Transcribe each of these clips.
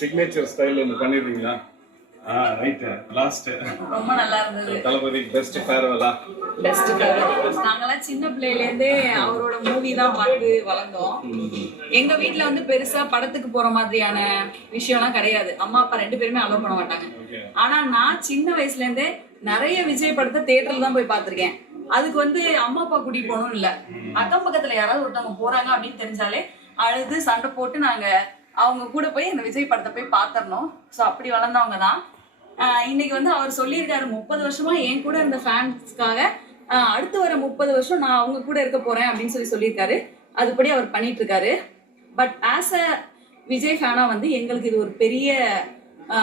Signature style ஒன்று பண்ணிடுறீங்களா? Right. Last ரொம்ப நல்லா இருந்தது. தளபதி பெஸ்ட் ஃபேர்வெலா? Best farewell. நாங்கெல்லாம் சின்ன பிள்ளையில இருந்தே அவரோட மூவி தான் பார்த்து வளர்ந்தோம். எங்க வீட்ல வந்து பெருசா படத்துக்கு போற மாதிரியான விஷயம்லாம் கிடையாது. அம்மா அப்பா ரெண்டு பேருமே அலோவ் பண்ண மாட்டாங்க. ஆனா நான் சின்ன வயசுல இருந்தே நிறைய விஜய் படத்தை தியேட்டர்ல தான் போய் பார்த்திருக்கேன். அதுக்கு வந்து அம்மா அப்பா கூட்டிட்டு போகணும் இல்ல, அக்கம் பக்கத்துல யாராவது ஒருத்தவங்க போறாங்க அப்படின்னு தெரிஞ்சாலே அழுது சண்டை போட்டு நாங்க அவங்க கூட போய் அந்த விஜய் படத்தை போய் பாத்திரணும். ஸோ அப்படி வளர்ந்தவங்க தான். இன்னைக்கு வந்து அவர் சொல்லியிருக்காரு 30 வருஷமா என் கூட இருந்த ஃபேன்ஸ்க்காக அடுத்து வர 30 வருஷம் நான் அவங்க கூட இருக்க போறேன் அப்படின்னு சொல்லியிருக்காரு. அதுபடி அவர் பண்ணிட்டு இருக்காரு. பட் ஆஸ் அ விஜய் ஃபேனா வந்து எங்களுக்கு இது ஒரு பெரிய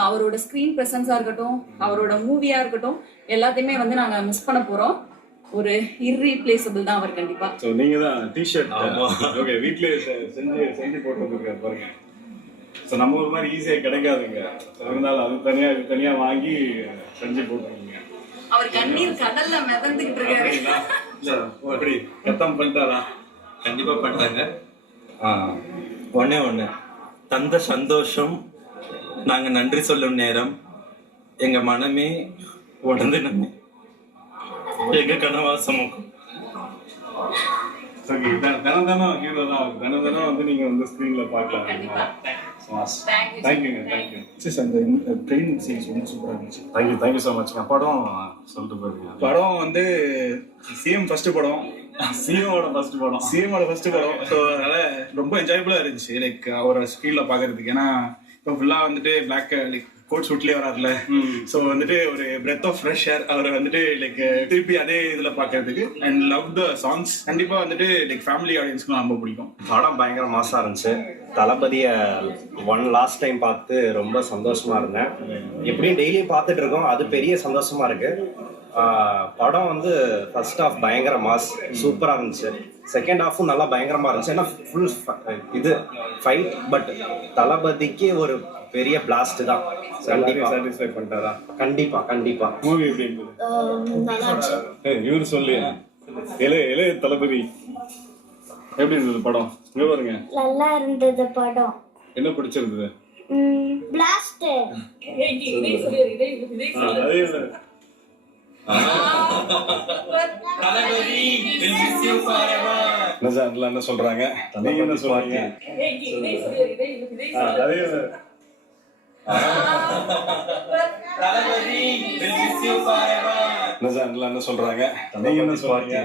அவரோட ஸ்கிரீன் பிரசன்ஸா இருக்கட்டும், அவரோட மூவியா இருக்கட்டும், எல்லாத்தையுமே வந்து நாங்க மிஸ் பண்ண போறோம். ஒரு இர்ரீப்ளேசபிள் தான் அவர் கண்டிப்பா. சோ நீங்க தான் டி-ஷர்ட் ஓகே வீட்லயே செஞ்சு போட்டு வந்திருக்காரு பாருங்க. சோ நம்ம ஒரு மாதிரி ஈஸியா கிடைக்காதுங்க. அதனால அது தனியா வாங்கி செஞ்சு போட்டுருக்கீங்க. அவர் கண்ணீர் கடல்ல மிதந்துகிட்டு இருக்காரு. இல்ல அப்படி கத்தம் பண்ணிட்டாரா? கண்டிப்பா பண்ணிட்டாங்க. ஒண்ணு தந்த சந்தோஷம் நாங்க நன்றி சொல்லும் நேரம் எங்க மனமே உடந்து நன்றி எங்க கனவாசமுக்கும் தினம் ஹீரோ தான். தினம் வந்து நீங்க வந்து ஸ்கிரீன்ல பார்க்கலாம். தேங்க்யூங்க. அந்த ட்ரெயின் சீன்ஸ் வந்து சூப்பராக இருந்துச்சு. தேங்க்யூ ஸோ மச்ங்க. படம் சொல்லிட்டு போயிருக்கீங்க. படம் வந்து சிஎம் ஃபர்ஸ்ட் படம். சிஎமோட ஃபர்ஸ்ட் படம். ஸோ அதனால ரொம்ப என்ஜாயபுளாக இருந்துச்சு லைக் அவரை ஸ்க்ரீனில் பார்க்கறதுக்கு. ஏன்னா இப்போ ஃபுல்லாக வந்துட்டு பிளாக் லைக் கோட் ஷூட்லேயே வராதுல. ஸோ வந்துட்டு ஒரு பிரெத் ஆஃப் ஃப்ரெஷ் ஏர் அவரை வந்துட்டு லைக் திருப்பி அதே இதில் பார்க்கறதுக்கு. And love the songs. கண்டிப்பாக வந்துட்டு லைக் ஃபேமிலி ஆடியன்ஸ்க்குலாம் ரொம்ப பிடிக்கும். படம் பயங்கர மாசா இருந்துச்சு. தளபதியை லாஸ்ட் டைம் பார்த்து ரொம்ப சந்தோஷமா இருந்தேன். எப்படியும் டெய்லியும் பார்த்துட்டு இருக்கோம், அது பெரிய சந்தோஷமா இருக்கு. படம் வந்து ஃபர்ஸ்ட் ஹாஃப் பயங்கர மாஸ் சூப்பரா இருந்துச்சு. செகண்ட் ஹாஃபும் நல்லா பயங்கரமா இருந்துச்சு. ஏன்னா ஃபுல் இது ஃபைட். பட் தளபதிக்கு ஒரு பெரிய பிளாஸ்ட் தான். கண்டிப்பா சாட்டிஸ்ஃபை பண்ணிட்டாரா? கண்டிப்பா மூவி எப்படி இருந்தது? இவரு சொல்லி இளைய தளபதி எப்படி இருந்தது படம்? இங்க பாருங்க. நல்லா இருந்தது படம். என்ன பிடிச்சிருந்தது? பிளாஸ்ட். என்ன சொல்றாங்க? நீங்க என்ன சொல்றீங்க? என்ன சொல்றாங்க? நீங்க என்ன சொல்றீங்க?